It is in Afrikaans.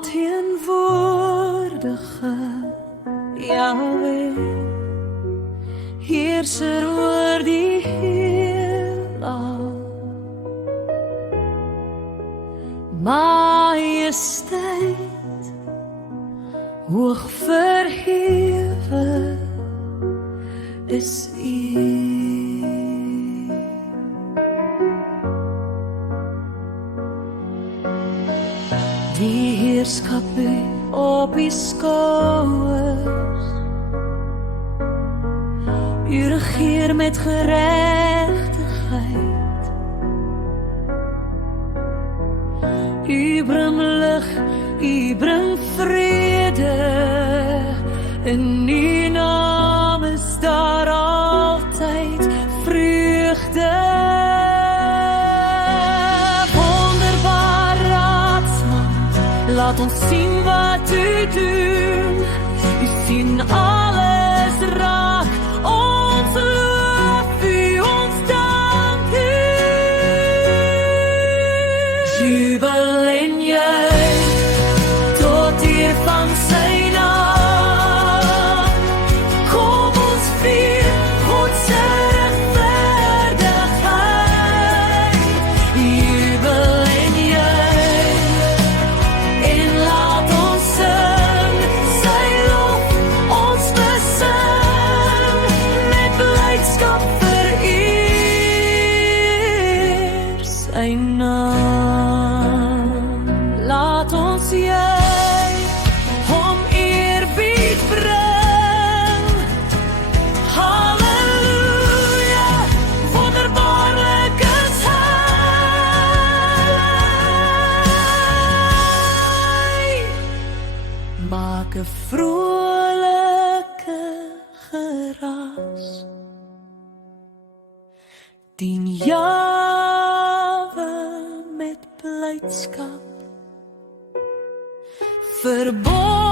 alomteenwoordige Jahwe, heerser oor die heelal, majesteit, hoog verhewe is U. Die heerskap op U skouers, U regeer met geregtigheid, U bring lig, U bring vrede, in U naam is daar altyd vreugde. Wonderbaar Raadsman, laat ons sien wat U doen. U sien alles raak, ons loof U, ons dank U. Jubel en juich tot eer van Sy naam. Kom ons vier God se regverdigheid. Jubel en juich en laat ons sing Sy lof, ons besing met blydskap vereer Sy naam. Laat ons juich hom eerbied bring. Halleluja, wonderbaarlik is Hy. Maak 'n vrolike geraas, dien Jahwe met blydskap, verborg